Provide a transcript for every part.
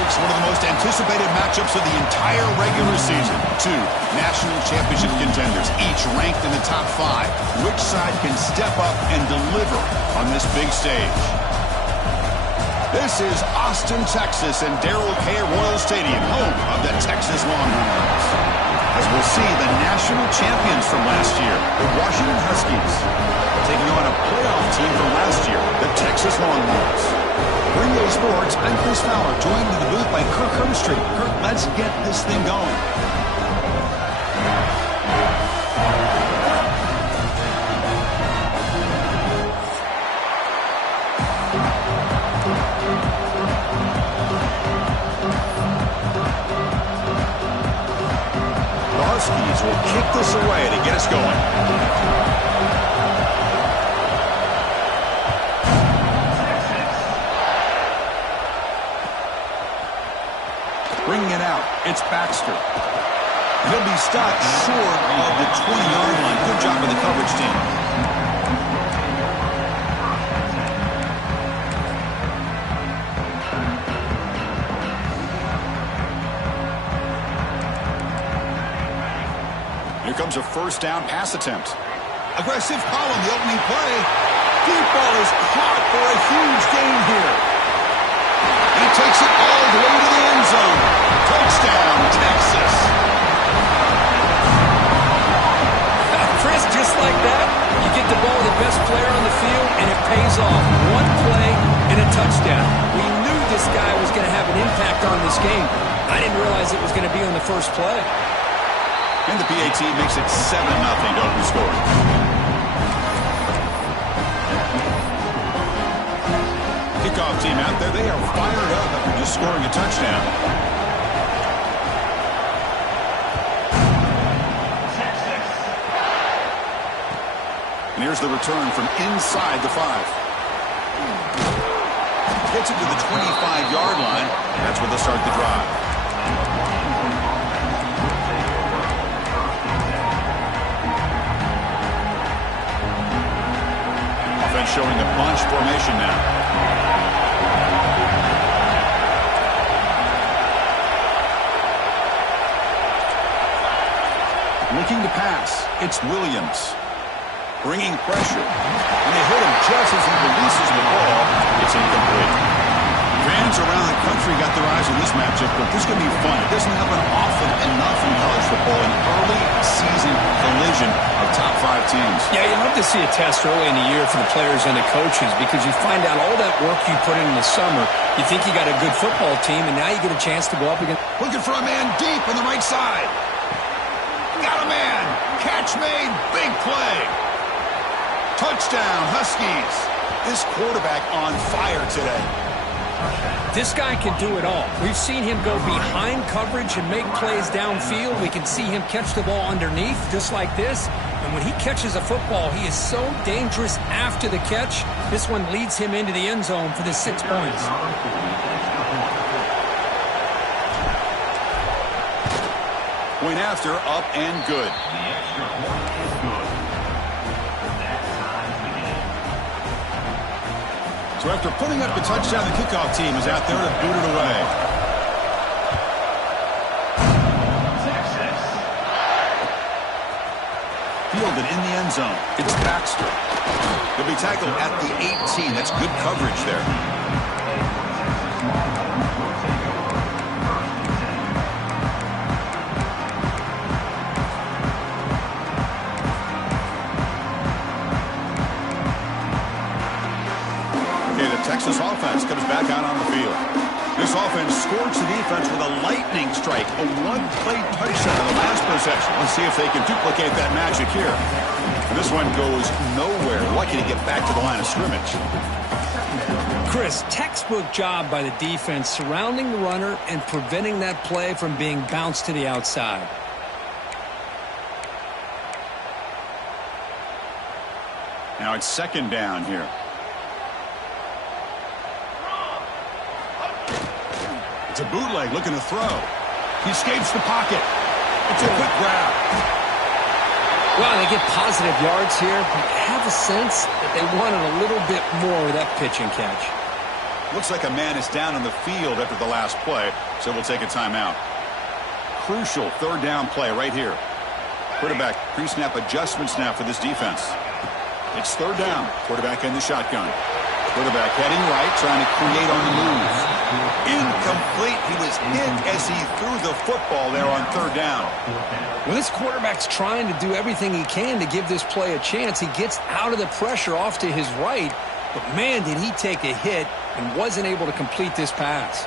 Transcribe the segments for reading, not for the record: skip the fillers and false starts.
folks, one of the most anticipated matchups of the entire regular season. Two national championship contenders, each ranked in the top 5. Which side can step up and deliver on this big stage? This is Austin, Texas, and Darrell K. Royal Stadium, home of the Texas Longhorns. As we'll see, the national champions from last year, the Washington Huskies, taking on a playoff team from last year, the Texas Longhorns. Green Bay Sports, I'm Chris Fowler, joined in the booth by Kirk Herbstreit. Kirk, let's get this thing going. The Huskies will kick this away to get us going. Bringing it out, it's Baxter. He'll be stopped short of the 20-yard line. Good job of the coverage team. Here comes a first down pass attempt. Aggressive call on the opening play. Deep ball is caught for a huge gain here. He takes it all the way to the end zone. Touchdown, Texas. Chris, just like that, you get the ball to the best player on the field, and it pays off. One play and a touchdown. We knew this guy was going to have an impact on this game. I didn't realize it was going to be on the first play. And the PAT makes it 7-0 to open score. Kickoff team out there, they are fired up after just scoring a touchdown. And here's the return from inside the 5. Gets it to the 25-yard line. That's where they'll start the drive. Offense showing a bunch formation now. Looking to pass, it's Williams. Bringing pressure. And they hit him just as he releases the ball. It's incomplete. Fans around the country got their eyes on this matchup, but this is going to be fun. It doesn't happen often enough in college football, an early season collision of top 5 teams. Yeah, you love to see a test early in the year for the players and the coaches because you find out all that work you put in the summer. You think you got a good football team, and now you get a chance to go up against... Looking for a man deep on the right side. Got a man. Catch made. Big play. Touchdown, Huskies. This quarterback on fire today. This guy can do it all. We've seen him go behind coverage and make plays downfield. We can see him catch the ball underneath just like this. And when he catches a football, he is so dangerous after the catch. This one leads him into the end zone for the 6 points. Point after, up and good. So after putting up the touchdown, the kickoff team is out there to boot it away. Fielded in the end zone. It's Baxter. He'll be tackled at the 18. That's good coverage there. Texas offense comes back out on the field. This offense scorched the defense with a lightning strike, a one-play touchdown in the last possession. Let's see if they can duplicate that magic here. And this one goes nowhere. Lucky to get back to the line of scrimmage. Chris, textbook job by the defense surrounding the runner and preventing that play from being bounced to the outside. Now it's second down here. It's a bootleg looking to throw. He escapes the pocket. It's a quick grab. Well, they get positive yards here, but I have a sense that they wanted a little bit more of that pitch and catch. Looks like a man is down on the field after the last play, so we'll take a timeout. Crucial third down play right here. Quarterback pre-snap adjustments now for this defense. It's third down. Quarterback in the shotgun. Quarterback heading right, trying to create on the move. Incomplete. He was hit as he threw the football there on third down. Well, this quarterback's trying to do everything he can to give this play a chance. He gets out of the pressure off to his right, but man, did he take a hit and wasn't able to complete this pass.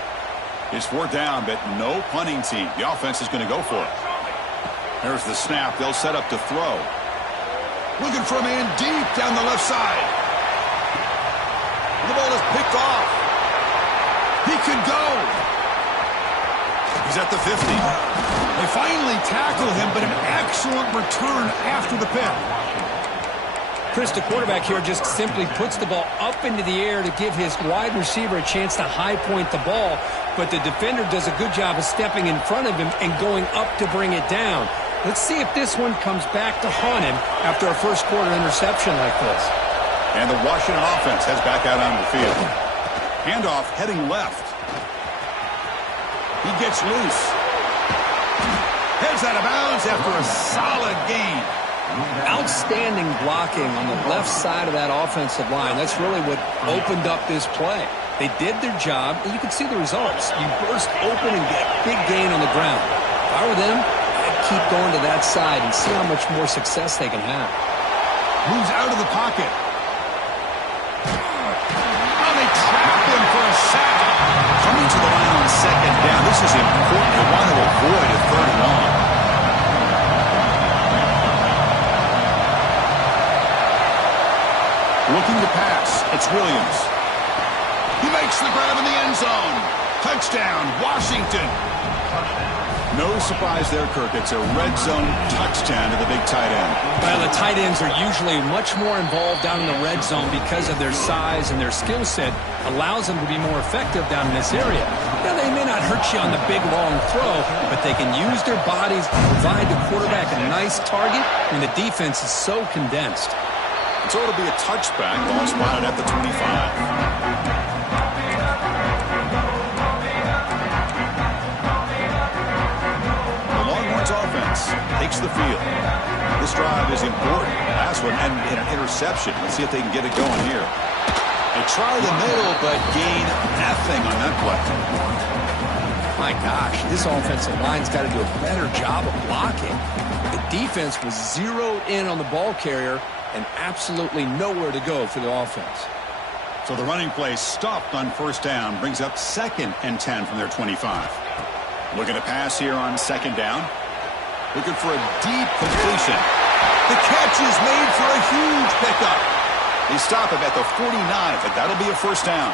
It's fourth down, but no punting team. The offense is going to go for it. There's the snap. They'll set up to throw. Looking for a man deep down the left side. The ball is picked off. He could go. He's at the 50. They finally tackle him, but an excellent return after the pick. Chris, the quarterback here just simply puts the ball up into the air to give his wide receiver a chance to high point the ball, but the defender does a good job of stepping in front of him and going up to bring it down. Let's see if this one comes back to haunt him after a first quarter interception like this. And the Washington offense heads back out onto the field. Handoff heading left. He gets loose. Heads out of bounds after a solid gain. Outstanding blocking on the left side of that offensive line. That's really what opened up this play. They did their job, and you can see the results. You burst open and get a big gain on the ground. If I were them, I'd keep going to that side and see how much more success they can have. Moves out of the pocket. Oh, they trap him for a sack. Coming to the line on second down. This is important. They want to avoid a third and long. Looking to pass. It's Williams. He makes the grab in the end zone. Touchdown, Washington. No surprise there, Kirk. It's a red zone touchdown to the big tight end. Well, the tight ends are usually much more involved down in the red zone because of their size and their skill set allows them to be more effective down in this area. Now, they may not hurt you on the big, long throw, but they can use their bodies to provide the quarterback a nice target when the defense is so condensed. So it'll be a touchback, ball spotted at the 25. Offense takes the field. This drive is important. Last one and an interception. Let's see if they can get it going here. They try the middle, but gain nothing on that play. My gosh, this offensive line's got to do a better job of blocking. The defense was zeroed in on the ball carrier and absolutely nowhere to go for the offense. So the running play stopped on first down, brings up 2nd and 10 from their 25. Looking to pass here on second down. Looking for a deep completion. The catch is made for a huge pickup. They stop him at the 49, but that'll be a first down.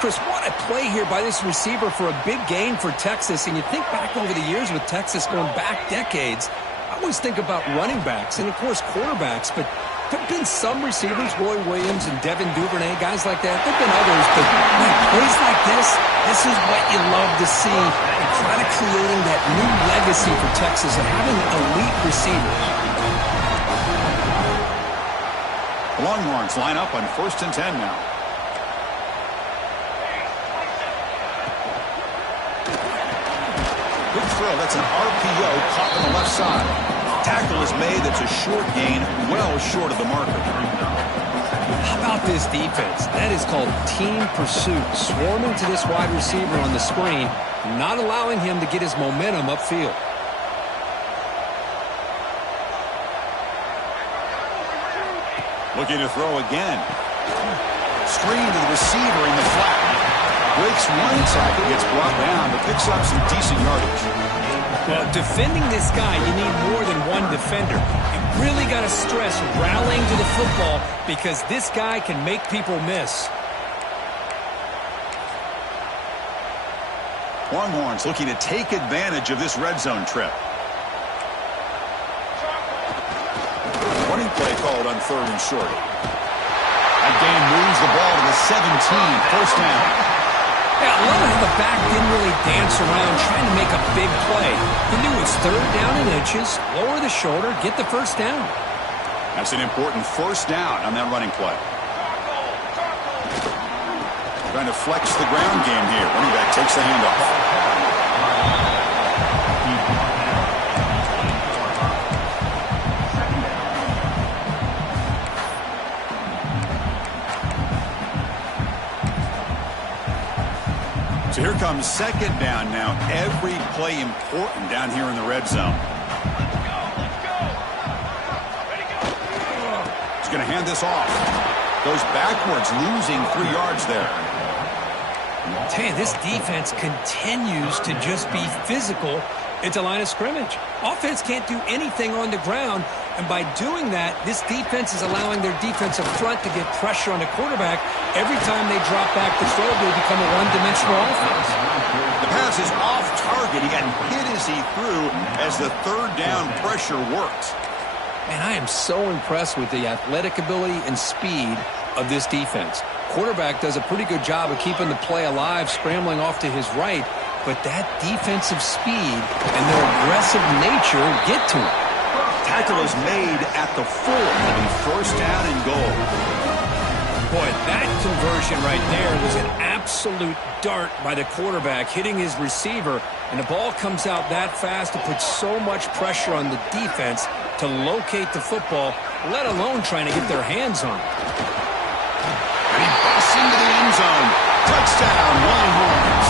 Chris, what a play here by this receiver for a big gain for Texas. And you think back over the years with Texas going back decades, I always think about running backs and, of course, quarterbacks. But there have been some receivers, Roy Williams and Devin Duvernay, guys like that. There have been others, but man, plays like this is what you love to see. And kind of creating that new legacy for Texas of having elite receivers. The Longhorns line up on 1st and 10 now. Good throw. That's an RPO caught on the left side. Tackle is made. That's a short gain, well short of the marker. How about this defense? That is called team pursuit. Swarming to this wide receiver on the screen, not allowing him to get his momentum upfield. Looking to throw again. Screen to the receiver in the flat. Breaks one tackle, gets brought down, but picks up some decent yardage. Well, defending this guy, you need more than one defender. You really got to stress rallying to the football because this guy can make people miss. Longhorns looking to take advantage of this red zone trip. Running play called on 3rd and short. That gain moves the ball to the 17, first down. Yeah, I love how the back didn't really dance around trying to make a big play. He knew it's 3rd down in inches, lower the shoulder, get the first down. That's an important first down on that running play. Trying to flex the ground game here. Running back takes the handoff. So here comes second down now. Every play important down here in the red zone. He's going to hand this off. Goes backwards, losing 3 yards there. Tell you, this defense continues to just be physical at the line of scrimmage. Offense can't do anything on the ground, and by doing that, this defense is allowing their defensive front to get pressure on the quarterback. Every time they drop back to throw, they become a one-dimensional offense. The pass is off target. He got hit as he threw as the third down pressure worked. Man, I am so impressed with the athletic ability and speed of this defense. Quarterback does a pretty good job of keeping the play alive, scrambling off to his right, but that defensive speed and their aggressive nature get to him. Tackle is made at the 4, and first down and goal. Boy, that conversion right there was an absolute dart by the quarterback, hitting his receiver, and the ball comes out that fast to put so much pressure on the defense to locate the football, let alone trying to get their hands on it. And he busts into the end zone. Touchdown, Longhorns.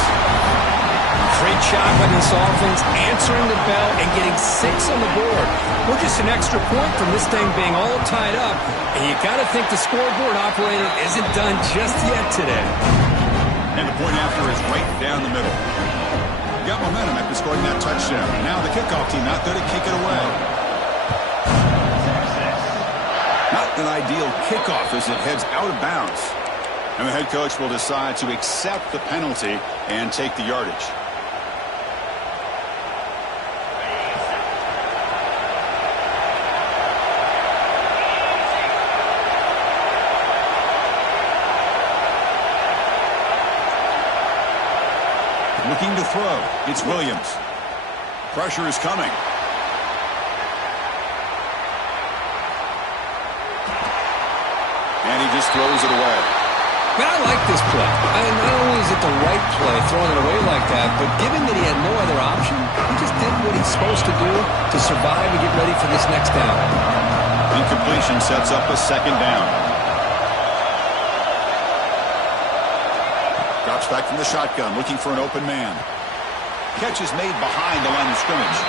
Great job by this offense, answering the bell and getting 6 on the board. We're just an extra point from this thing being all tied up, and you got to think the scoreboard operator isn't done just yet today. And the point after is right down the middle. Got momentum after scoring that touchdown. Now the kickoff team out there to kick it away. Not an ideal kickoff as it heads out of bounds. And the head coach will decide to accept the penalty and take the yardage. Looking to throw. It's Williams. Pressure is coming. And he just throws it away. Man, I like this play. Not only is it the right play, throwing it away like that, but given that he had no other option, he just did what he's supposed to do to survive and get ready for this next down. Incompletion sets up a second down. Drops back from the shotgun, looking for an open man. Catch is made behind the line of scrimmage.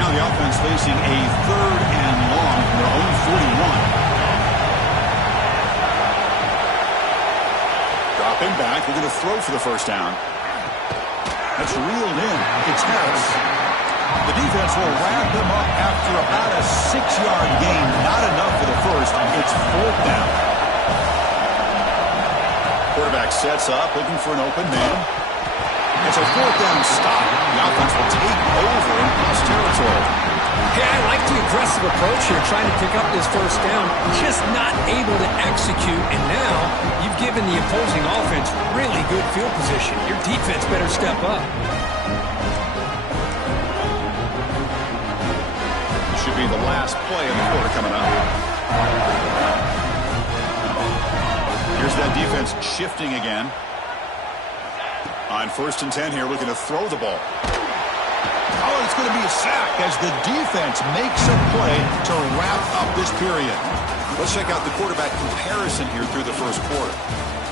Now the offense facing a 3rd and long from their own 41. Dropping back, we're going to throw for the first down. That's reeled in. It's Harris. The defense will wrap him up after about a 6-yard gain. Not enough for the first. It's 4th down. Quarterback sets up, looking for an open man. It's a 4th down stop. The offense will take over in plus territory. Hey, I like the aggressive approach here, trying to pick up this first down, just not able to execute, and now you've given the opposing offense really good field position. Your defense better step up. This should be the last play of the quarter coming up. Here's that defense shifting again. On 1st and 10 here, looking to throw the ball. Oh, it's going to be a sack as the defense makes a play to wrap up this period. Let's check out the quarterback comparison here through the first quarter.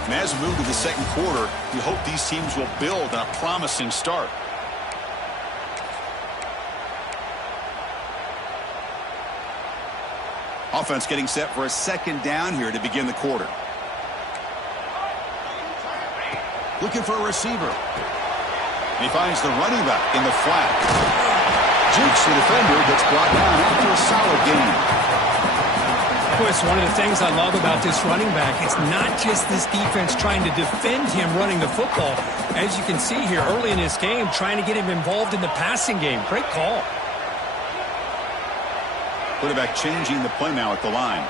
And as we move to the second quarter, we hope these teams will build on a promising start. Offense getting set for a second down here to begin the quarter. Looking for a receiver. And he finds the running back in the flat. Jukes the defender, gets brought down after a solid gain. Of course, one of the things I love about this running back, it's not just this defense trying to defend him running the football. As you can see here early in this game, trying to get him involved in the passing game. Great call. Quarterback changing the play now at the line.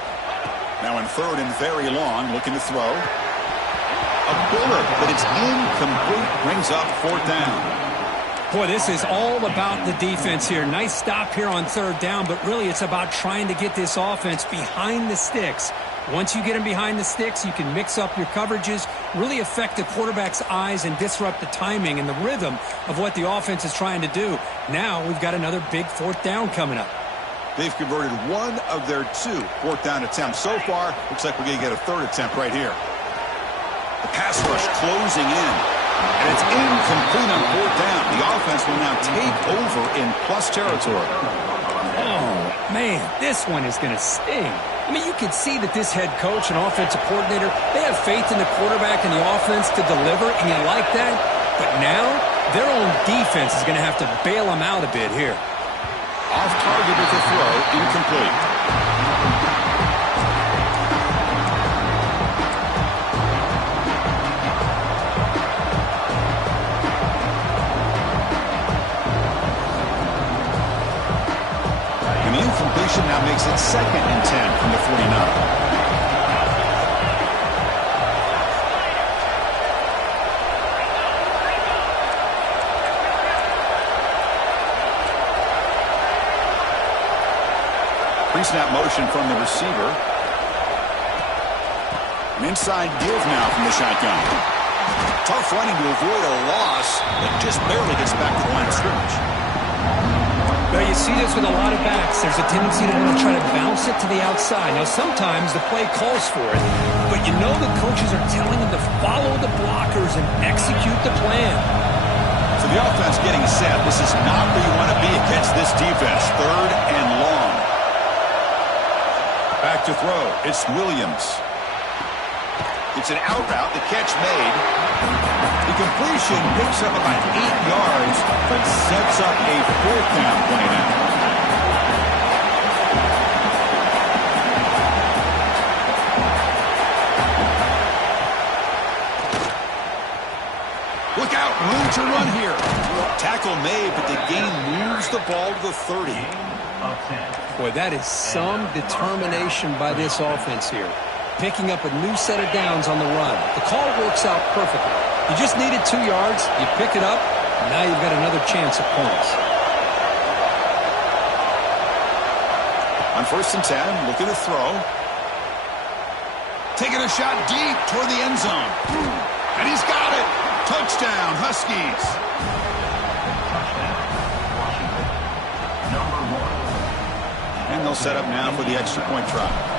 Now in 3rd and very long, looking to throw. a bullet, but it's incomplete. Brings up 4th down. Boy, this is all about the defense here. Nice stop here on 3rd down, but really it's about trying to get this offense behind the sticks. Once you get them behind the sticks, you can mix up your coverages, really affect the quarterback's eyes and disrupt the timing and the rhythm of what the offense is trying to do. Now we've got another big 4th down coming up. They've converted 1 of their 2 4th down attempts so far. Looks like we're going to get a 3rd attempt right here. The pass rush closing in. And it's incomplete on 4th down. The offense will now take over in plus territory. Oh, man, this one is going to sting. I mean, you can see that this head coach and offensive coordinator, they have faith in the quarterback and the offense to deliver, and you like that. But now, their own defense is going to have to bail them out a bit here. Off target with the throw, incomplete. Incompletion now makes it 2nd and 10 from the 49. Pre-snap motion from the receiver. An inside give now from the shotgun. Tough running to avoid a loss, but just barely gets back to the line of scrimmage. Well, you see this with a lot of backs. There's a tendency to want to try to bounce it to the outside. Now, sometimes the play calls for it, but you know the coaches are telling them to follow the blockers and execute the plan. So the offense getting set. This is not where you want to be against this defense. 3rd and long. Back to throw. It's Williams. It's an out route. The catch made. The completion picks up about 8 yards, but sets up a 4th down play now. Look out, room to run here. Tackle made, but the gain moves the ball to the 30. Boy, that is some determination by this offense here. Picking up a new set of downs on the run. The call works out perfectly. You just needed 2 yards, you pick it up, and now you've got another chance at points. On 1st and 10, looking to throw. Taking a shot deep toward the end zone. And he's got it. Touchdown, Huskies. And they'll set up now for the extra point try.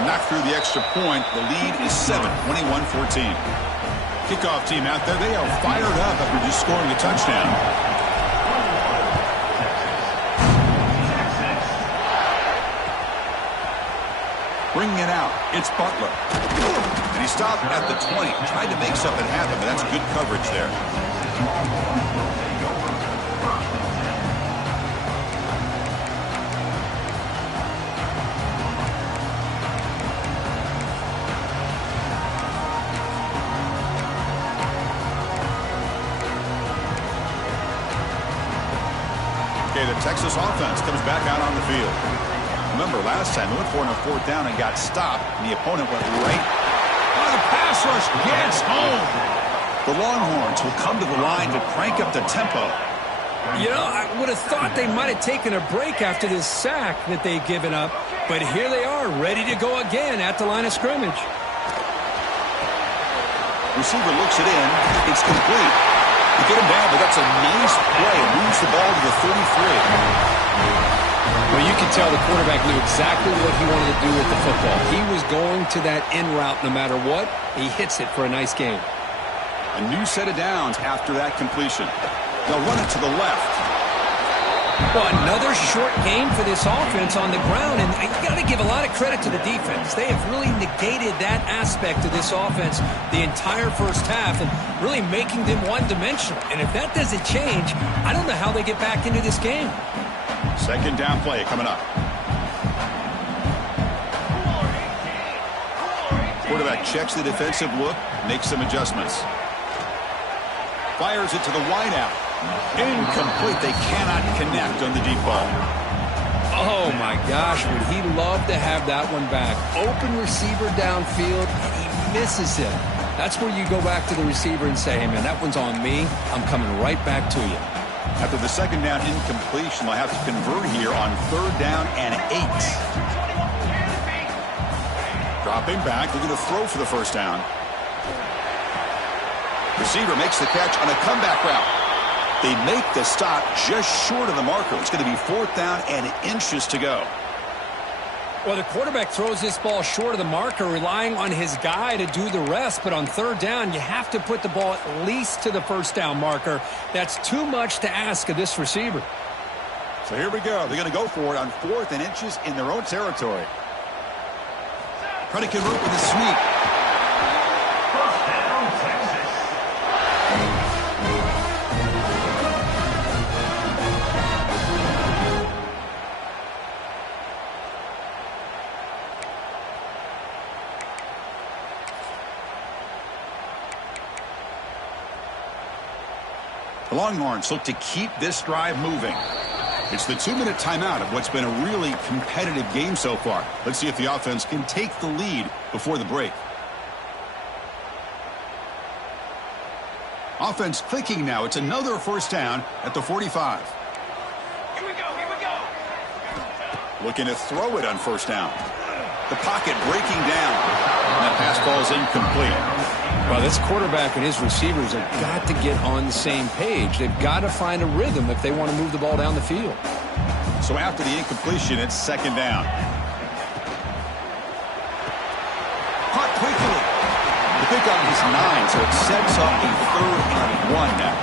Knocked through the extra point. The lead is 7, 21-14. Kickoff team out there. They are fired up after just scoring a touchdown. Bringing it out. It's Butler. And he stopped at the 20. Tried to make something happen, but that's good coverage there. The Texas offense comes back out on the field. Remember, last time they went for it on 4th down and got stopped, and the opponent went right. Oh, the pass rush gets home. The Longhorns will come to the line to crank up the tempo. You know, I would have thought they might have taken a break after this sack that they've given up, but here they are, ready to go again at the line of scrimmage. Receiver looks it in. It's complete. You get him down, but that's a nice play. Moves the ball to the 33. Well, you can tell the quarterback knew exactly what he wanted to do with the football. He was going to that in route no matter what. He hits it for a nice gain. A new set of downs after that completion. They'll run it to the left. Well, another short game for this offense on the ground, and you got to give a lot of credit to the defense. They have really negated that aspect of this offense the entire first half and really making them one-dimensional. And if that doesn't change, I don't know how they get back into this game. 2nd down play coming up. Quarterback checks the defensive look, makes some adjustments. Fires it to the wideout. Incomplete. They cannot connect on the deep ball. Oh, my gosh, would he love to have that one back. Open receiver downfield, and he misses him. That's where you go back to the receiver and say, hey, man, that one's on me. I'm coming right back to you. After the second down incompletion, they'll have to convert here on 3rd down and 8. Dropping back, they're going to throw for the first down. Receiver makes the catch on a comeback route. They make the stop just short of the marker. It's going to be 4th down and inches to go. Well, the quarterback throws this ball short of the marker, relying on his guy to do the rest. But on 3rd down, you have to put the ball at least to the first down marker. That's too much to ask of this receiver. So here we go. They're going to go for it on 4th and inches in their own territory. Trying to convert with a sweep. First down, Texas. The Longhorns look to keep this drive moving. It's the 2-minute timeout of what's been a really competitive game so far. Let's see if the offense can take the lead before the break. Offense clicking now. It's another first down at the 45. Here we go. Looking to throw it on first down. The pocket breaking down. And that pass ball is incomplete. Well, this quarterback and his receivers have got to get on the same page. They've got to find a rhythm if they want to move the ball down the field. So after the incompletion, it's 2nd down. Caught quickly. The pickup is 9, so it sets up a 3rd and 1 now.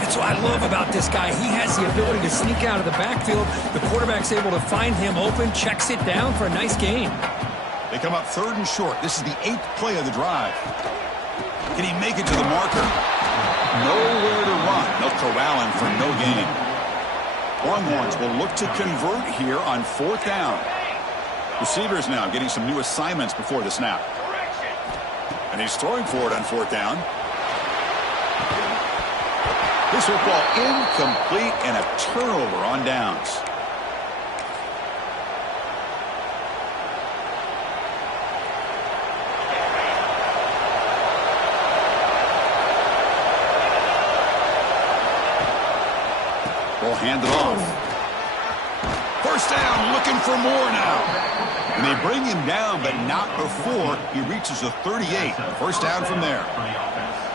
That's what I love about this guy. He has the ability to sneak out of the backfield. The quarterback's able to find him open, checks it down for a nice gain. They come up 3rd and short. This is the 8th play of the drive. Can he make it to the marker? Nowhere to run. They'll corral him for no gain. Longhorns will look to convert here on 4th down. Receivers now getting some new assignments before the snap. And he's throwing for it on 4th down. This football incomplete and a turnover on downs. Ball handed off. First down, looking for more now. And they bring him down, but not before he reaches the 38. First down from there.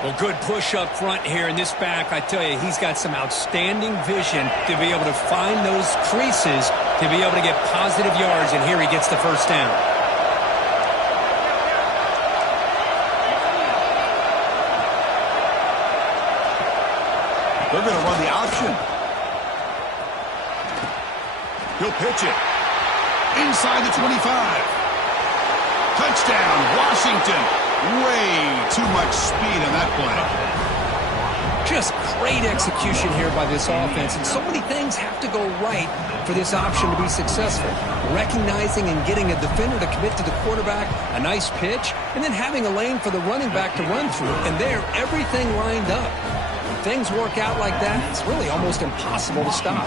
Well, good push up front here in this back. I tell you, he's got some outstanding vision to be able to find those creases, to be able to get positive yards, and here he gets the first down. They're going to run the option. He'll pitch it. Inside the 25. Touchdown, Washington. Way too much speed on that play. Just great execution here by this offense, and so many things have to go right for this option to be successful. Recognizing and getting a defender to commit to the quarterback, a nice pitch, and then having a lane for the running back to run through. And there, everything lined up. When things work out like that, it's really almost impossible to stop.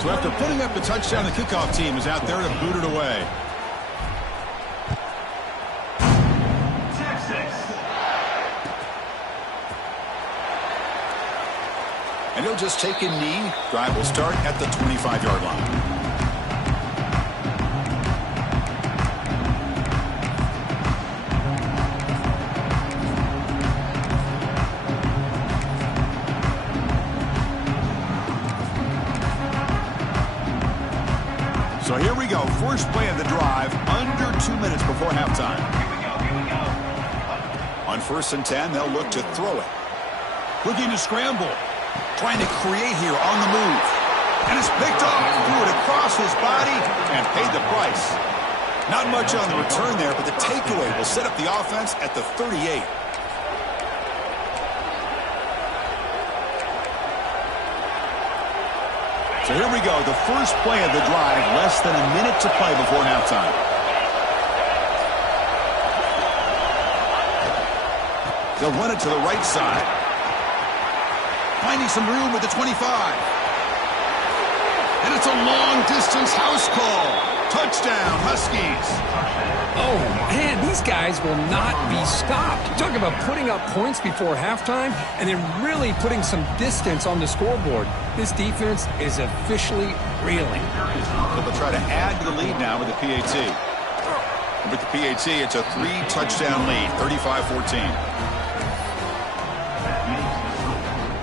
So after putting up the touchdown, the kickoff team is out there to boot it away. And he'll just take a knee. Drive will start at the 25-yard line. So here we go. First play of the drive, under 2 minutes before halftime. On 1st and 10, they'll look to throw it. Looking to scramble. Trying to create here on the move. And it's picked off. Threw it across his body and paid the price. Not much on the return there, but the takeaway will set up the offense at the 38. So here we go. The first play of the drive, less than a minute to play before halftime. They'll run it to the right side. Finding some room with the 25. And it's a long-distance house call. Touchdown, Huskies. Oh, man, these guys will not be stopped. You talk about putting up points before halftime and then really putting some distance on the scoreboard. This defense is officially reeling. They'll try to add to the lead now with the PAT. And with the PAT, it's a 3-touchdown lead, 35-14.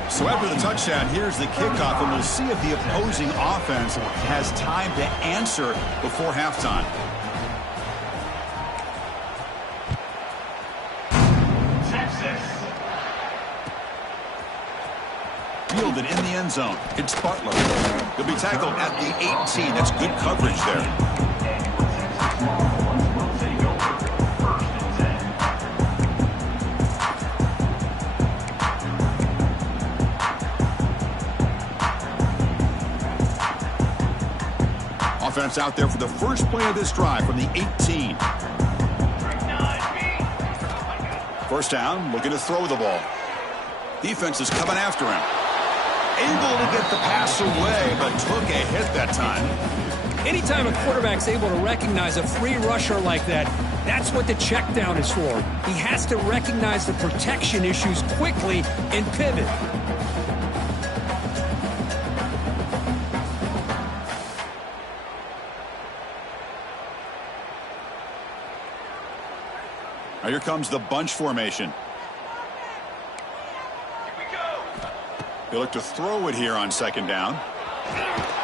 So after the touchdown, here's the kickoff, and we'll see if the opposing offense has time to answer before halftime. Texas. Fielded in the end zone. It's Butler. He'll be tackled at the 18. That's good coverage there. Offense out there for the first play of this drive from the 18. First down, looking to throw the ball. Defense is coming after him. Able to get the pass away, but took a hit that time. Anytime a quarterback's able to recognize a free rusher like that, that's what the check down is for. He has to recognize the protection issues quickly and pivot. Now here comes the bunch formation. They look to throw it here on second down.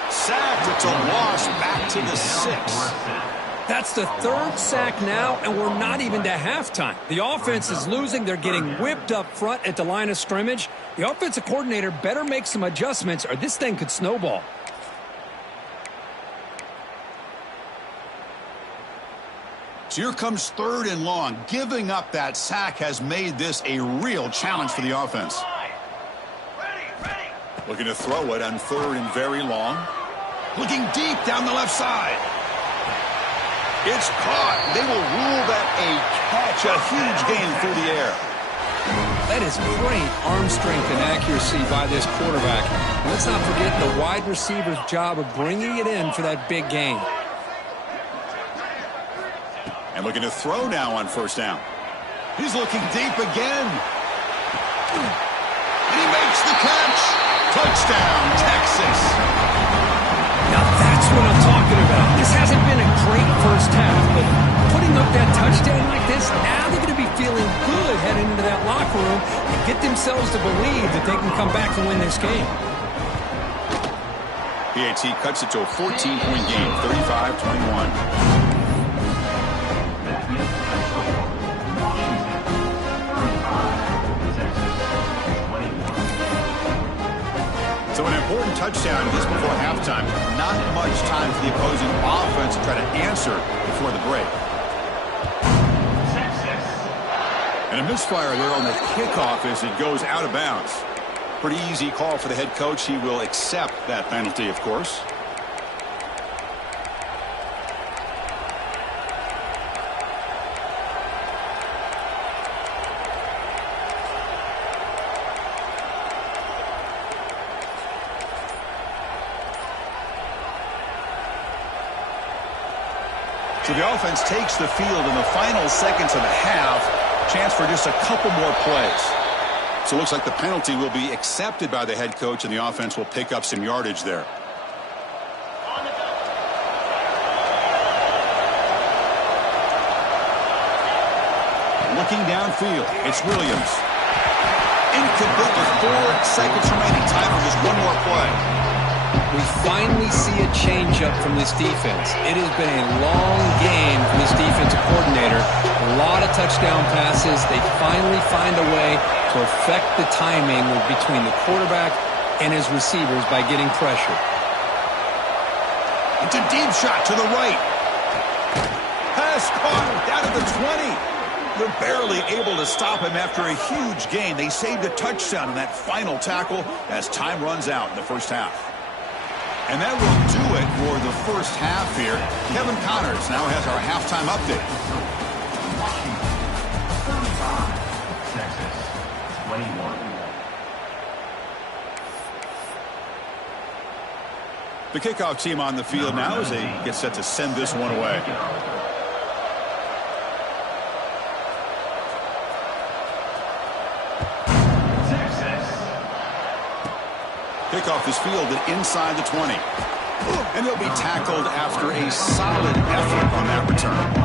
Sacked. It's a loss back to the 6. That's the third sack now, and we're not even to halftime. The offense is losing. They're getting whipped up front at the line of scrimmage. The offensive coordinator better make some adjustments, or this thing could snowball. So here comes third and long. Giving up that sack has made this a real challenge for the offense. Looking to throw it on third and very long. Looking deep down the left side. It's caught. They will rule that a catch, a huge gain through the air. That is great arm strength and accuracy by this quarterback. And let's not forget the wide receiver's job of bringing it in for that big gain. And looking to throw now on first down. He's looking deep again. And he makes the catch. Touchdown, Texas. Now that's what I'm talking about. This hasn't been a great first half, but putting up that touchdown like this, now they're going to be feeling good heading into that locker room and get themselves to believe that they can come back and win this game. PAT cuts it to a 14-point game, 35-21. So an important touchdown just before halftime. Not much time for the opposing offense to try to answer before the break. And a misfire there on the kickoff as it goes out of bounds. Pretty easy call for the head coach. He will accept that penalty, of course. So the offense takes the field in the final seconds of the half. Chance for just a couple more plays. So it looks like the penalty will be accepted by the head coach, and the offense will pick up some yardage there. Looking downfield, it's Williams. Incomplete with 4 seconds remaining. Time for just one more play. We finally see a change-up from this defense. It has been a long game for this defensive coordinator. A lot of touchdown passes. They finally find a way to affect the timing between the quarterback and his receivers by getting pressure. It's a deep shot to the right. Pass caught down to the 20. They're barely able to stop him after a huge gain. They saved a touchdown in that final tackle as time runs out in the first half. And that will do it for the first half here. Kevin Connors now has our halftime update. Texas, 21. The kickoff team on the field now as they get set to send this one away. Kickoff is fielded inside the 20. And he'll be tackled after a solid effort on that return.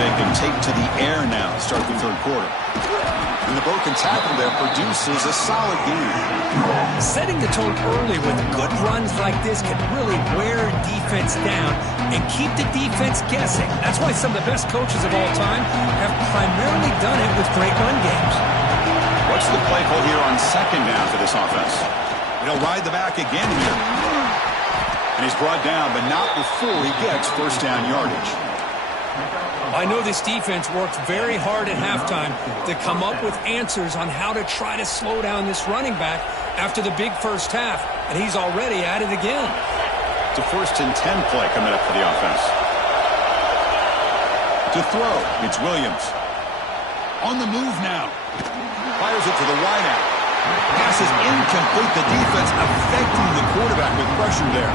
They can take to the air now to start the third quarter. And the broken tackle there produces a solid game. Setting the tone early with good runs like this can really wear defense down and keep the defense guessing. That's why some of the best coaches of all time have primarily done it with great run games. What's the play call here on second down for this offense? He'll ride the back again here. And he's brought down, but not before he gets first down yardage. I know this defense worked very hard at halftime to come up with answers on how to try to slow down this running back after the big first half, and he's already at it again. It's a 1st and 10 play coming up for the offense. To throw, it's Williams. On the move now. Fires it to the wideout. Pass is incomplete. The defense affecting the quarterback with pressure there.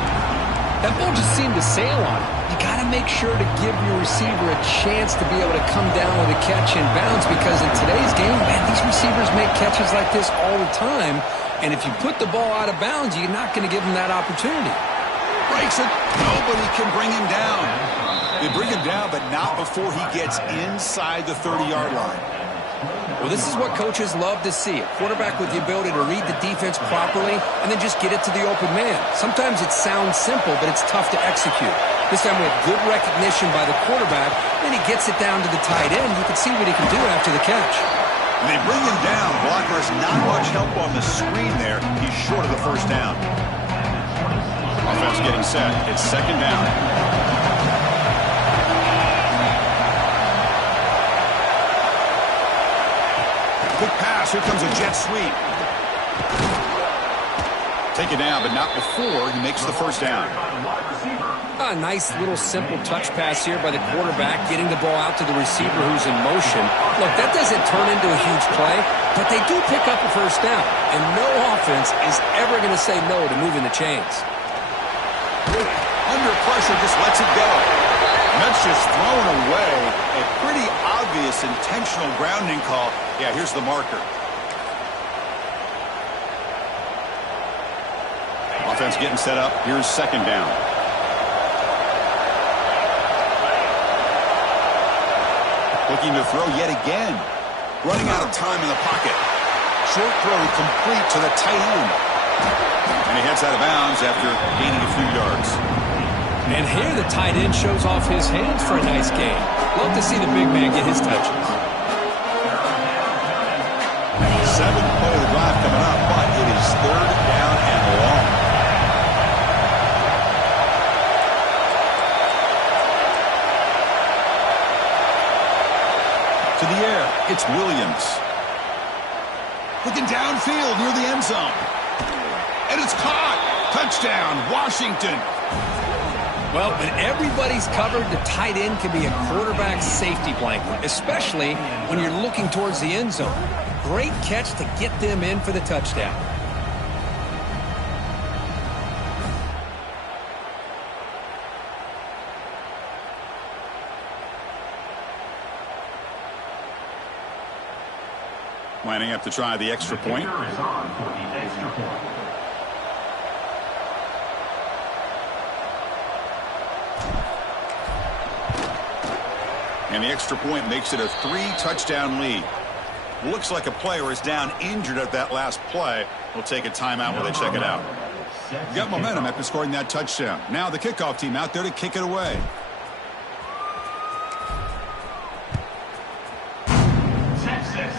That ball just seemed to sail on it. You got to make sure to give your receiver a chance to be able to come down with a catch and bounce, because in today's game, man, these receivers make catches like this all the time, and if you put the ball out of bounds, you're not going to give them that opportunity. Breaks it. Nobody can bring him down. They bring him down, but not before he gets inside the 30-yard line. Well, this is what coaches love to see. A quarterback with the ability to read the defense properly and then just get it to the open man. Sometimes it sounds simple, but it's tough to execute. This time we have good recognition by the quarterback. Then he gets it down to the tight end. You can see what he can do after the catch. And they bring him down. Blocker's not much help on the screen there. He's short of the first down. Offense getting set. It's second down. Quick pass. Here comes a jet sweep. Take it down, but not before he makes the first down. A nice little simple touch pass here by the quarterback, getting the ball out to the receiver who's in motion. Look, that doesn't turn into a huge play, but they do pick up a first down, and no offense is ever going to say no to moving the chains. Under pressure, just lets it go. And that's just thrown away. A pretty obvious intentional grounding call. Yeah, here's the marker. Offense getting set up. Here's second down. Looking to throw yet again. Running out of time in the pocket. Short throw complete to the tight end. And he heads out of bounds after gaining a few yards. And here the tight end shows off his hands for a nice gain. Love to see the big man get his touches. 7th play of the drive coming up, but it is third down and long. To the air, it's Williams. Looking downfield near the end zone. And it's caught. Touchdown, Washington. Well, when everybody's covered, the tight end can be a quarterback's safety blanket, especially when you're looking towards the end zone. Great catch to get them in for the touchdown. Lining up to try the extra point. And the extra point makes it a 3-touchdown lead. Looks like a player is down injured at that last play. We'll take a timeout while they check it out. Got momentum after scoring that touchdown. Now the kickoff team out there to kick it away. Texas.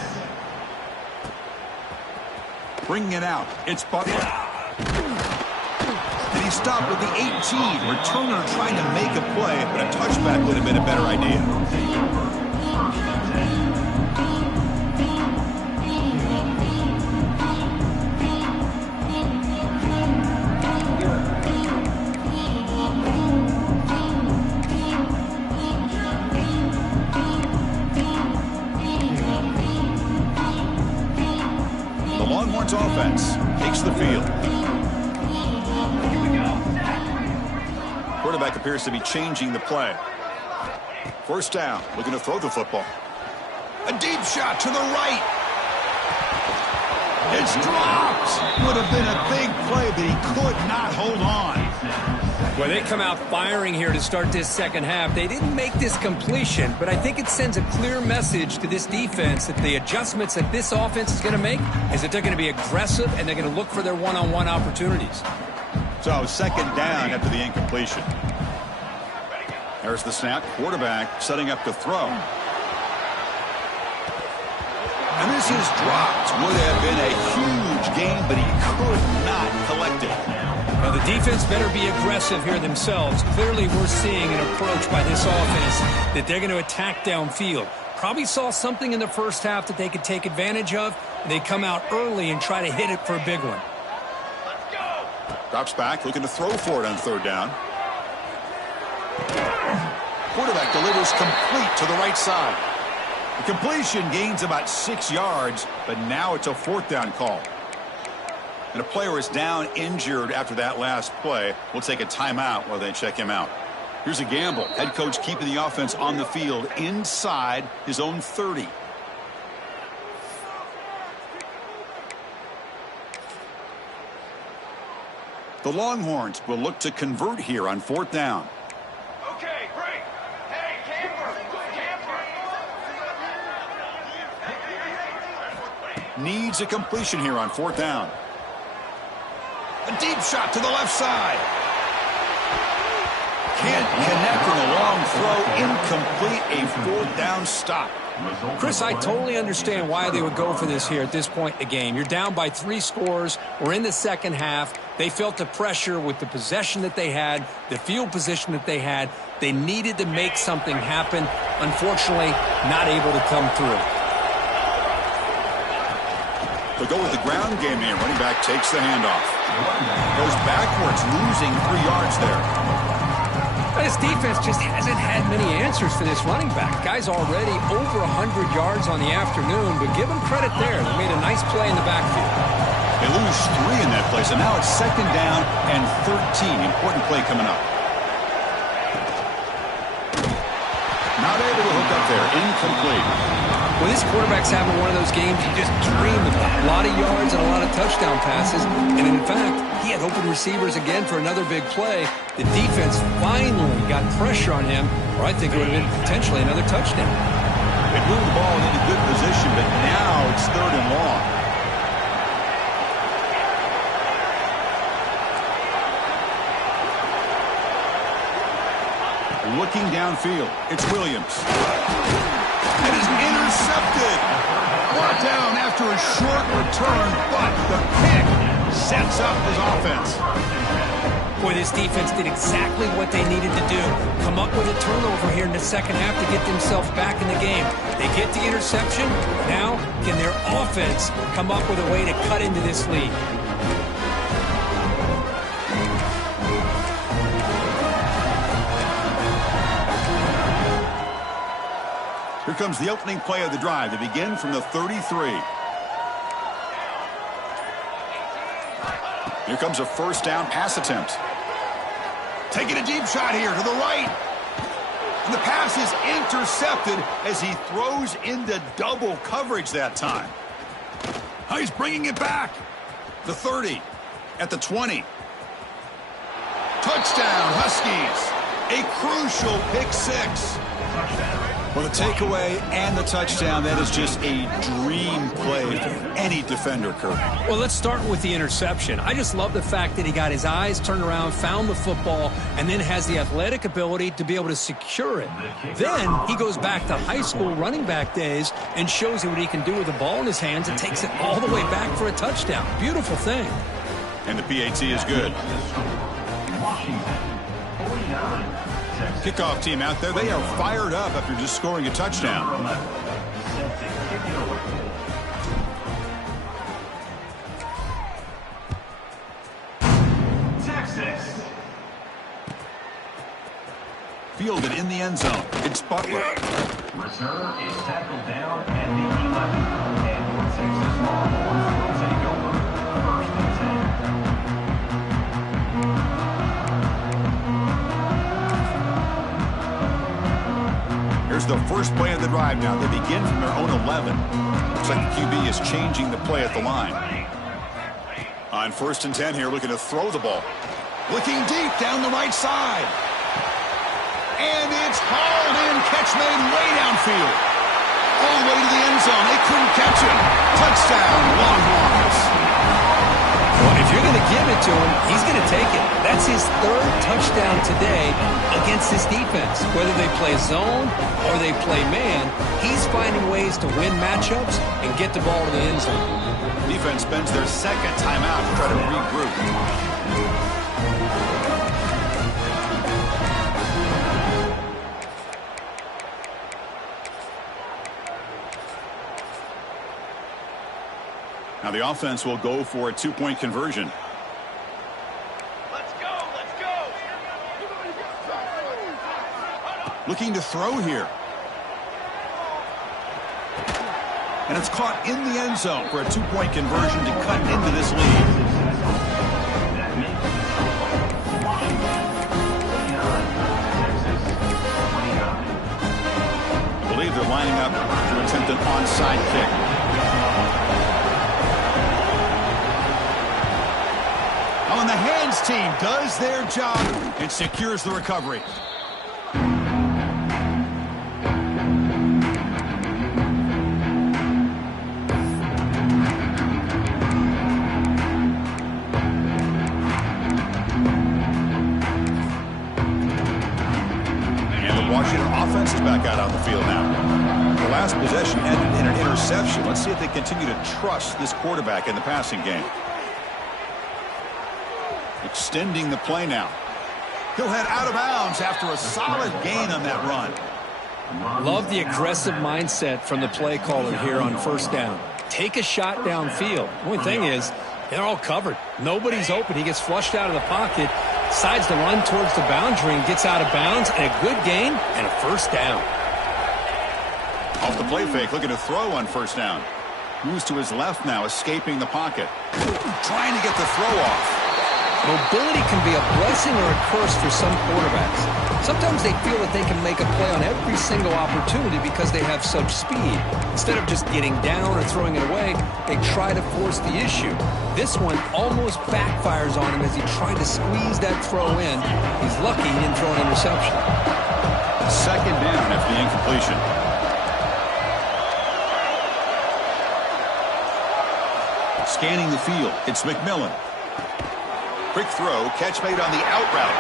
Bringing it out. It's Butler. And he stopped with the 18. Returner trying to make a play, but a touchback would have been a better idea. The Longhorns offense takes the field. Quarterback appears to be changing the play. First down, looking to throw the football. A deep shot to the right. It's dropped. Would have been a big play, but he could not hold on. Well, they come out firing here to start this second half. They didn't make this completion, but I think it sends a clear message to this defense that the adjustments that this offense is going to make is that they're going to be aggressive and they're going to look for their one-on-one opportunities. So second down after the incompletion. There's the snap. Quarterback setting up to throw. And this is dropped. Would have been a huge gain, but he could not collect it. Now, the defense better be aggressive here themselves. Clearly, we're seeing an approach by this offense that they're going to attack downfield. Probably saw something in the first half that they could take advantage of. They come out early and try to hit it for a big one. Drops back, looking to throw for it on third down. Quarterback delivers complete to the right side. The completion gains about 6 yards, but now it's a fourth down call. And a player is down injured after that last play. We'll take a timeout while they check him out. Here's a gamble. Head coach keeping the offense on the field inside his own 30. The Longhorns will look to convert here on fourth down. Okay, break. Hey, camper. Needs a completion here on fourth down. A deep shot to the left side. Can't connect on a long throw. Incomplete. A fourth down stop. Chris, I totally understand why they would go for this here at this point in the game. You're down by 3 scores. We're in the second half. They felt the pressure with the possession that they had, the field position that they had. They needed to make something happen. Unfortunately, not able to come through. They'll go with the ground game here. Running back takes the handoff. Goes backwards, losing 3 yards there. This defense just hasn't had many answers for this running back. Guy's already over 100 yards on the afternoon, but give him credit there. They made a nice play in the backfield. They lose 3 in that play, so now it's second down and 13. Important play coming up. Not able to hook up there. Incomplete. Well, this quarterback's having one of those games you just dream about. A lot of yards and a lot of touchdown passes. And in fact, he had open receivers again for another big play. The defense finally got pressure on him, or I think it would have been potentially another touchdown. They moved the ball into good position, but now it's third and long. Looking downfield, it's Williams. It is intercepted. Brought down after a short return, but the pick sets up his offense. Boy, this defense did exactly what they needed to do. Come up with a turnover here in the second half to get themselves back in the game. They get the interception. Now, can their offense come up with a way to cut into this lead? Here comes the opening play of the drive. They begin from the 33. Here comes a first down pass attempt. Taking a deep shot here to the right. And the pass is intercepted as he throws into double coverage that time. Oh, he's bringing it back. The 30 at the 20. Touchdown, Huskies. A crucial pick six. Well, the takeaway and the touchdown, that is just a dream play for any defender, Kirk. Well, let's start with the interception. I just love the fact that he got his eyes turned around, found the football, and then has the athletic ability to be able to secure it. Then he goes back to high school running back days and shows you what he can do with the ball in his hands and takes it all the way back for a touchdown. Beautiful thing. And the PAT is good. Kickoff team out there, they are fired up after just scoring a touchdown. Texas. Fielded in the end zone. It's Butler. Reserve is tackled down at the 11. And for Texas Longhorns will take over 1st and 10. Here's the first play of the drive now. They begin from their own 11. Looks like the QB is changing the play at the line. On 1st and 10 here, looking to throw the ball. Looking deep down the right side. And it's hauled in. Catch made way downfield. All the way to the end zone. They couldn't catch it. Touchdown, Longhorns. Well, if you're going to give it to him, he's going to take it. That's his 3rd touchdown today against this defense. Whether they play zone or they play man, he's finding ways to win matchups and get the ball to the end zone. Defense spends their 2nd timeout to try to regroup. Now the offense will go for a 2-point conversion. Let's go, let's go. Looking to throw here. And it's caught in the end zone for a 2-point conversion to cut into this lead. I believe they're lining up to attempt an onside kick. Oh, and the hands team does their job and secures the recovery. Washington offense is back out on the field now. The last possession ended in an interception. Let's see if they continue to trust this quarterback in the passing game. Extending the play now. He'll head out of bounds after a solid gain on that run. Love the aggressive mindset from the play caller here on 1st down. Take a shot downfield. The only thing is, they're all covered. Nobody's open. He gets flushed out of the pocket, decides to run towards the boundary and gets out of bounds, and a good gain and a 1st down. Off the play fake, looking to throw on 1st down. Moves to his left now, escaping the pocket. Trying to get the throw off. Mobility can be a blessing or a curse for some quarterbacks. Sometimes they feel that they can make a play on every single opportunity because they have such speed. Instead of just getting down or throwing it away, they try to force the issue. This one almost backfires on him as he tried to squeeze that throw in. He's lucky he didn't throw an interception. 2nd down after the incompletion. Scanning the field, it's McMillan. Quick throw, catch made on the out route.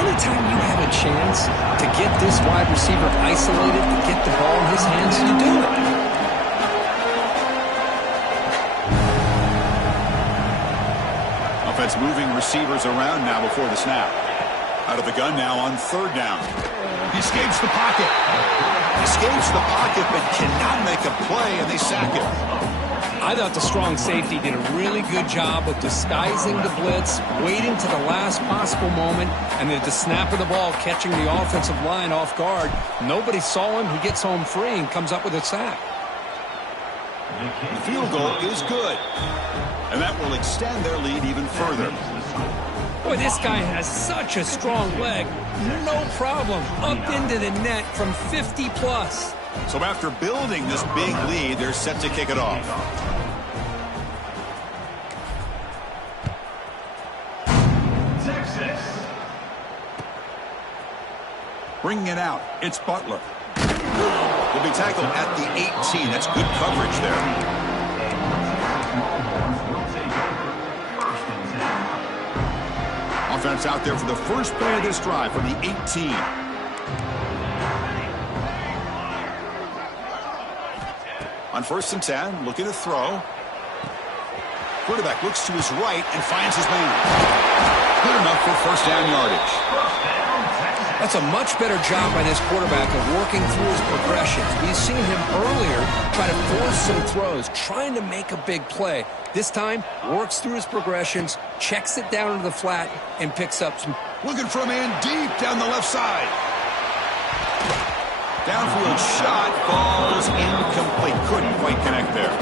Anytime you have a chance to get this wide receiver isolated, to get the ball in his hands, you do it. Offense moving receivers around now before the snap. Out of the gun now on 3rd down. He escapes the pocket. Escapes the pocket but cannot make a play, and they sack him. I thought the strong safety did a really good job of disguising the blitz, waiting to the last possible moment, and then at the snap of the ball, catching the offensive line off guard. Nobody saw him. He gets home free and comes up with a sack. The field goal is good, and that will extend their lead even further. Boy, this guy has such a strong leg. No problem. Up into the net from 50 plus. So after building this big lead, they're set to kick it off. Texas. Bringing it out, it's Butler. Will be tackled at the 18. That's good coverage there. Offense out there for the first play of this drive from the 18. On 1st and 10, looking to throw. Quarterback looks to his right and finds his man. Good enough for first down yardage. That's a much better job by this quarterback of working through his progressions. We've seen him earlier try to force some throws, trying to make a big play. This time, works through his progressions, checks it down into the flat, and picks up some. Looking for a man deep down the left side. Downfield shot falls incomplete. Couldn't quite connect there.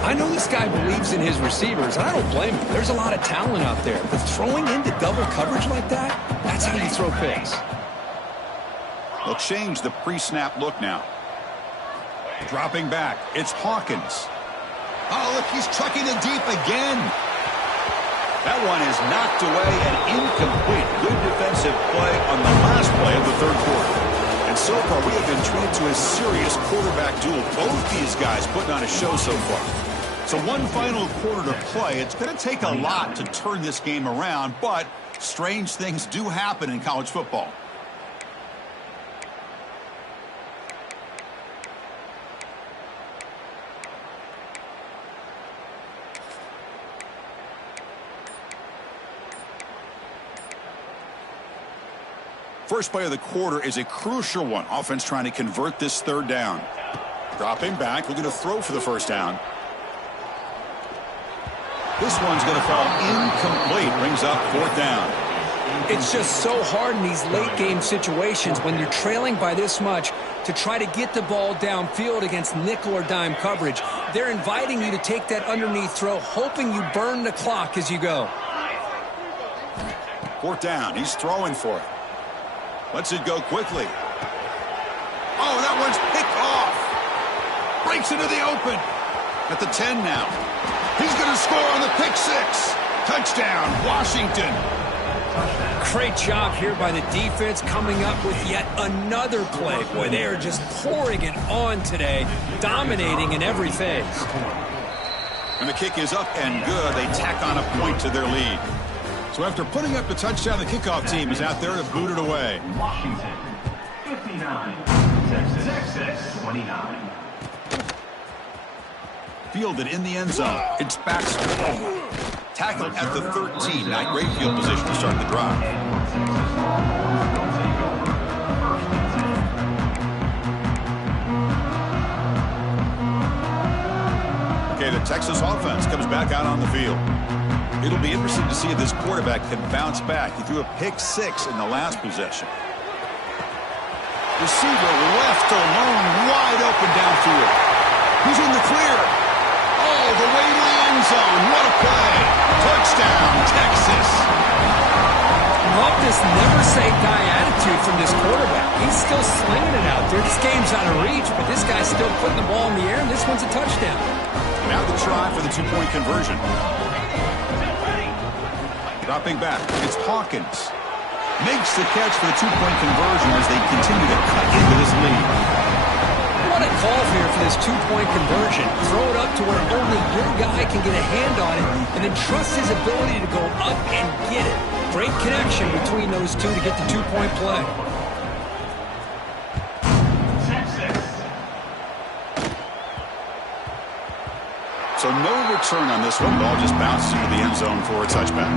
I know this guy believes in his receivers, and I don't blame him. There's a lot of talent out there. But throwing into double coverage like that, that's how you throw picks. They'll change the pre-snap look now. Dropping back, it's Hawkins. Oh, look, he's chucking it deep again. That one is knocked away and incomplete. Good defensive play on the last play of the third quarter. And so far, we have been treated to a serious quarterback duel. Both these guys putting on a show so far. So one final quarter to play. It's going to take a lot to turn this game around, but strange things do happen in college football. First play of the quarter is a crucial one. Offense trying to convert this third down. Dropping back, looking to throw for the first down. This one's going to fall incomplete. Brings up fourth down. It's just so hard in these late game situations when you're trailing by this much to try to get the ball downfield against nickel or dime coverage. They're inviting you to take that underneath throw, hoping you burn the clock as you go. Fourth down. He's throwing for it. Lets it go quickly. Oh, that one's picked off. Breaks into the open. At the 10 now. He's going to score on the pick six. Touchdown, Washington. Great job here by the defense coming up with yet another play. Boy, they are just pouring it on today, dominating in every phase. And the kick is up and good. They tack on a point to their lead. So after putting up the touchdown, the kickoff team is out there to boot it away. Washington, 59. Texas, 29. Fielded in the end zone. It's Baxter. Tackled at the 13. Not great field position to start the drive. Okay, the Texas offense comes back out on the field. It'll be interesting to see if this quarterback can bounce back. He threw a pick six in the last possession. Receiver left alone, wide open downfield. He's in the clear. Oh, the way to the end zone. What a play. Touchdown, Texas. Love this never-say-die attitude from this quarterback. He's still slinging it out there. This game's out of reach, but this guy's still putting the ball in the air, and this one's a touchdown. Now the try for the two-point conversion. Dropping back, it's Hawkins. Makes the catch for the two-point conversion as they continue to cut into this lead. What a call here for this two-point conversion. Throw it up to where only your guy can get a hand on it, and then trust his ability to go up and get it. Great connection between those two to get the two-point play. So no return on this one. Ball just bounces into the end zone for a touchback.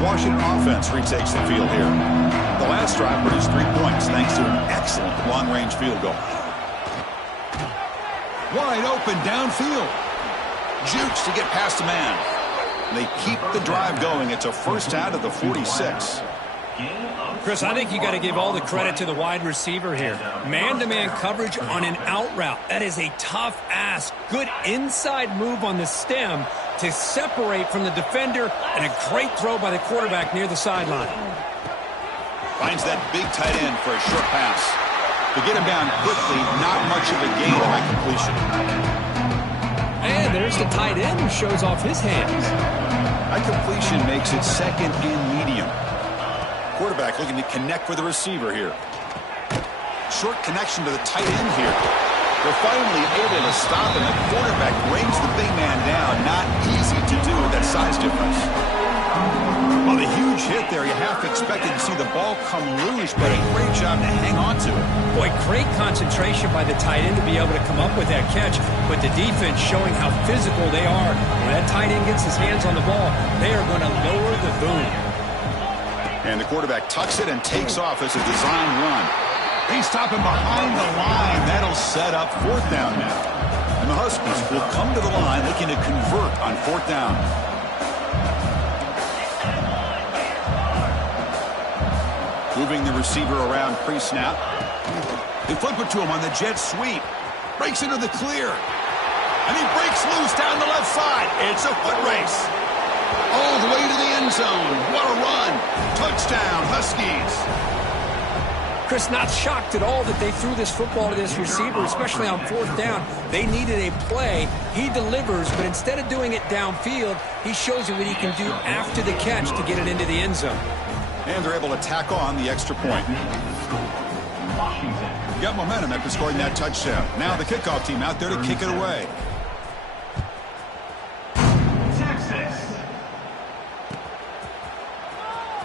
Washington offense retakes the field here. The last drive produced 3 points thanks to an excellent long-range field goal. Wide open downfield. Jukes to get past the man. They keep the drive going. It's a first out of the 46. Chris, I think you got to give all the credit to the wide receiver here. Man-to-man coverage on an out route. That is a tough ask. Good inside move on the stem to separate from the defender, and a great throw by the quarterback near the sideline. Finds that big tight end for a short pass. To get him down quickly, not much of a gain on that completion. And there's the tight end who shows off his hands. That completion makes it second and medium. Quarterback looking to connect with the receiver here. Short connection to the tight end here. They're finally able to stop, and the quarterback brings the big man down. Not easy to do with that size difference. Well, the huge hit there, you half expected to see the ball come loose, but a great job to hang on to it. Boy, great concentration by the tight end to be able to come up with that catch, but the defense showing how physical they are. When that tight end gets his hands on the ball, they are going to lower the boom. And the quarterback tucks it and takes off as a design run. They stop him behind the line. That'll set up 4th down now. And the Huskies will come to the line looking to convert on 4th down. Moving the receiver around pre-snap. They flip it to him on the jet sweep. Breaks into the clear. And he breaks loose down the left side. It's a foot race. All the way to the end zone. What a run. Touchdown, Huskies. Chris, not shocked at all that they threw this football to this receiver, especially on 4th down. They needed a play. He delivers, but instead of doing it downfield, he shows you what he can do after the catch to get it into the end zone. And they're able to tack on the extra point. Got momentum after scoring that touchdown. Now the kickoff team out there to kick it away.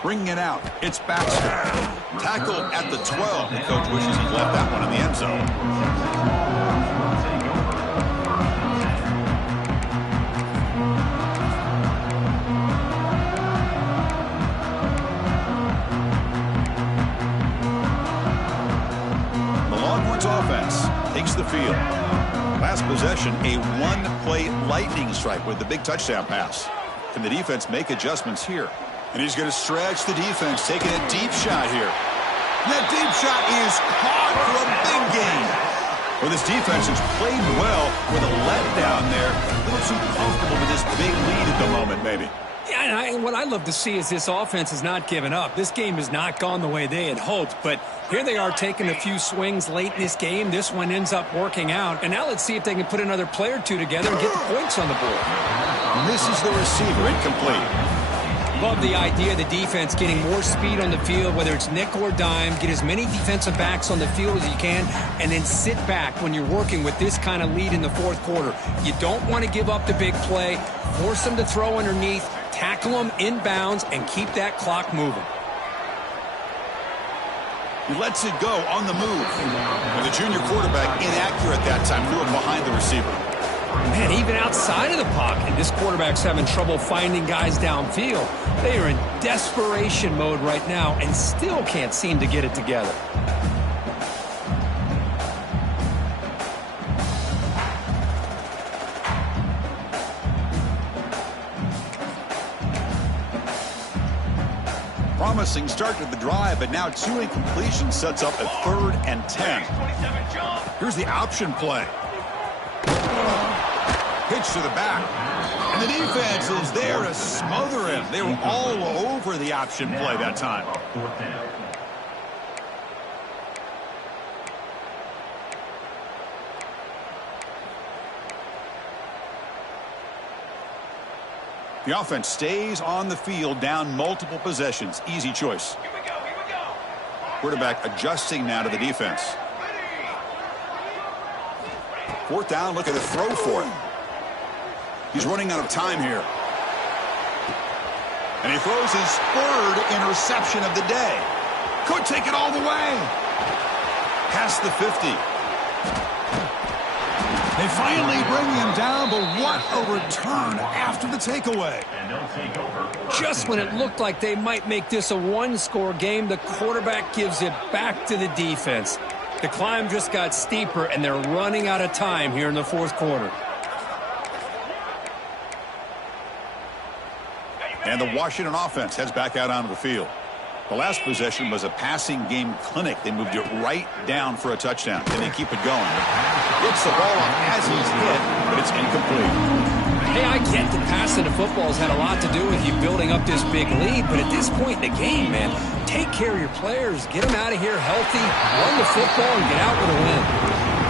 Bringing it out. It's Baxter. Tackled at the 12. The coach wishes he'd left that one in the end zone. The Longhorns offense takes the field. Last possession, a one-play lightning strike with the big touchdown pass. Can the defense make adjustments here? And he's going to stretch the defense, taking a deep shot here. That deep shot is caught for a big gain. Well, this defense has played well with a letdown there. A little too comfortable with this big lead at the moment, maybe. Yeah, and what I love to see is this offense has not given up. This game has not gone the way they had hoped, but here they are taking a few swings late in this game. This one ends up working out. And now let's see if they can put another play or two together and get the points on the board. Misses the receiver, incomplete. Love the idea of the defense getting more speed on the field, whether it's nickel or dime. Get as many defensive backs on the field as you can, and then sit back when you're working with this kind of lead in the 4th quarter. You don't want to give up the big play. Force them to throw underneath, tackle them inbounds, and keep that clock moving. He lets it go on the move. And the junior quarterback inaccurate that time, threw it behind the receiver. Man, even outside of the pocket, this quarterback's having trouble finding guys downfield. They are in desperation mode right now and still can't seem to get it together. Promising start to the drive, but now 2 incompletions sets up a 3rd and 10. Here's the option play. Pitch to the back. And the defense is there to smother him. They were all over the option play that time. The offense stays on the field, down multiple possessions. Easy choice. Here we go. Quarterback adjusting now to the defense. 4th down, look at the throw for it. He's running out of time here. And he throws his 3rd interception of the day. Could take it all the way. Past the 50. They finally bring him down, but what a return after the takeaway. And they'll take over. Just when it looked like they might make this a one-score game, the quarterback gives it back to the defense. The climb just got steeper, and they're running out of time here in the 4th quarter. And the Washington offense heads back out onto the field. The last possession was a passing game clinic. They moved it right down for a touchdown. Can they keep it going? Gets the ball off as he's hit, but it's incomplete. Hey, I get that passing the football has had a lot to do with you building up this big lead, but at this point in the game, man, take care of your players. Get them out of here healthy, run the football, and get out with a win.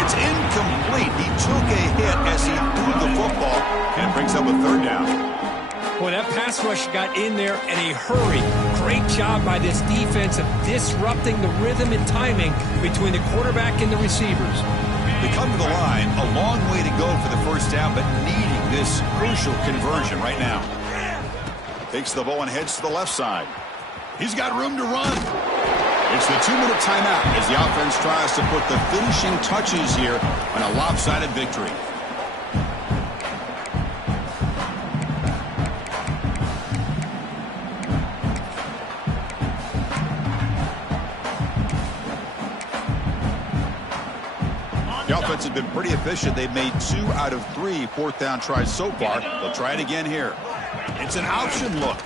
It's incomplete. He took a hit as he threw the football, and it brings up a 3rd down. Well, that pass rush got in there in a hurry. Great job by this defense of disrupting the rhythm and timing between the quarterback and the receivers. They come to the line, a long way to go for the first down, but needing this crucial conversion right now. Takes the ball and heads to the left side. He's got room to run. It's the 2-minute timeout as the offense tries to put the finishing touches here on a lopsided victory. The offense has been pretty efficient. They've made 2 out of 3 fourth down tries so far. They'll try it again here. It's an option look.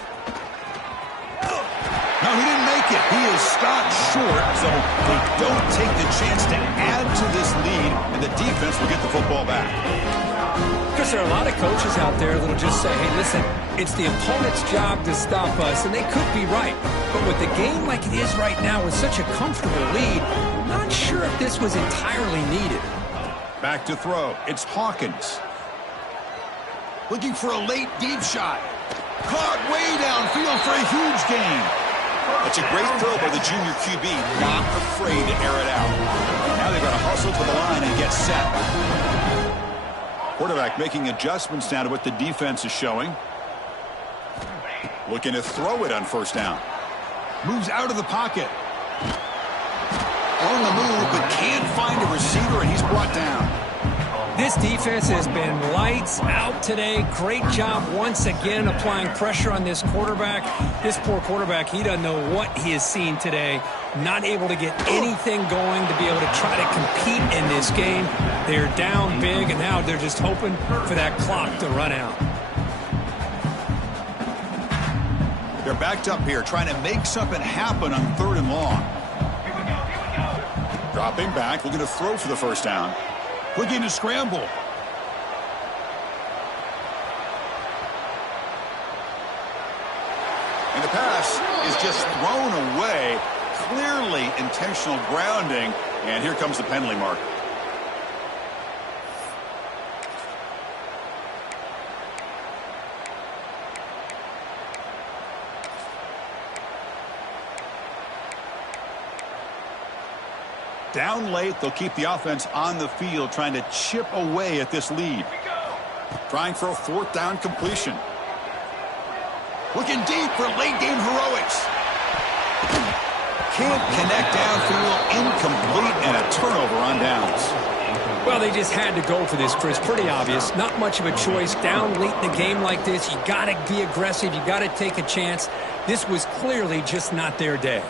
No, he didn't make it. He is stopped short, so they don't take the chance to add to this lead, and the defense will get the football back. Because there are a lot of coaches out there that will just say, hey, listen, it's the opponent's job to stop us, and they could be right. But with the game like it is right now with such a comfortable lead, I'm not sure if this was entirely needed. Back to throw. It's Hawkins. Looking for a late deep shot. Caught way downfield for a huge gain. That's a great throw by the junior QB, not afraid to air it out. Now they've got to hustle to the line and get set. Quarterback making adjustments now to what the defense is showing. Looking to throw it on first down. Moves out of the pocket. On the move, but can't find a receiver, and he's brought down. This defense has been lights out today. Great job once again applying pressure on this quarterback. This poor quarterback, he doesn't know what he has seen today. Not able to get anything going to be able to try to compete in this game. They're down big, and now they're just hoping for that clock to run out. They're backed up here, trying to make something happen on 3rd and long. Dropping back, looking to throw for the first down. Looking to scramble. And the pass is just thrown away. Clearly intentional grounding. And here comes the penalty mark. Down late, they'll keep the offense on the field, trying to chip away at this lead. Trying for a 4th down completion. Looking deep for late game heroics. Can't connect downfield, incomplete, and a turnover on downs. Well, they just had to go for this, Chris. Pretty obvious. Not much of a choice. Down late in the game like this, you got to be aggressive. You got to take a chance. This was clearly just not their day.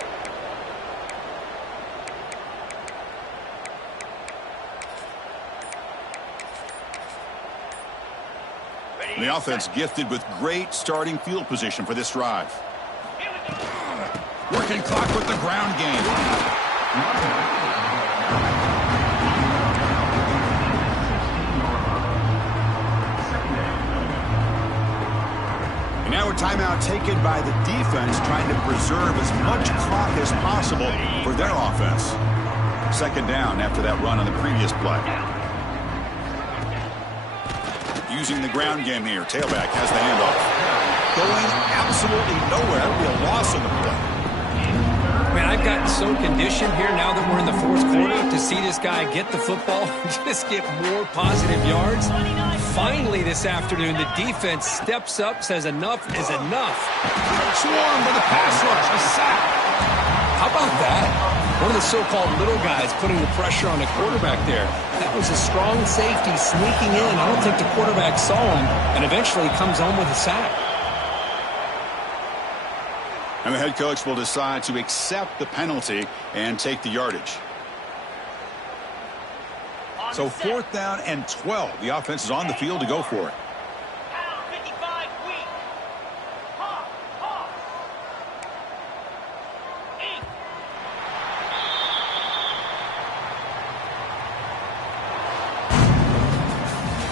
The offense gifted with great starting field position for this drive. Working clock with the ground game. And now a timeout taken by the defense, trying to preserve as much clock as possible for their offense. 2nd down after that run on the previous play. Using the ground game here. Tailback has the handoff. Going absolutely nowhere. That would be a loss on the play. Man, I've gotten so conditioned here now that we're in the 4th quarter to see this guy get the football and just get more positive yards. Finally this afternoon, the defense steps up, says enough is enough. Swarmed by the pass rush. A sack. How about that? One of the so-called little guys putting the pressure on the quarterback there. That was a strong safety sneaking in. I don't think the quarterback saw him, and eventually comes home with a sack. And the head coach will decide to accept the penalty and take the yardage. So 4th down and 12. The offense is on the field to go for it.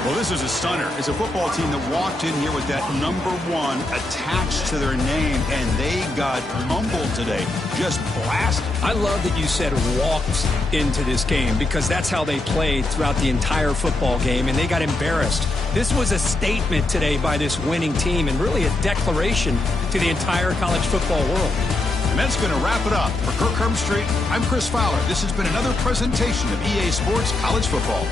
Well, this is a stunner. It's a football team that walked in here with that number 1 attached to their name, and they got humbled today. Just blasted. I love that you said walked into this game, because that's how they played throughout the entire football game, and they got embarrassed. This was a statement today by this winning team, and really a declaration to the entire college football world. And that's going to wrap it up. For Kirk Herbstreit, I'm Chris Fowler. This has been another presentation of EA Sports College Football.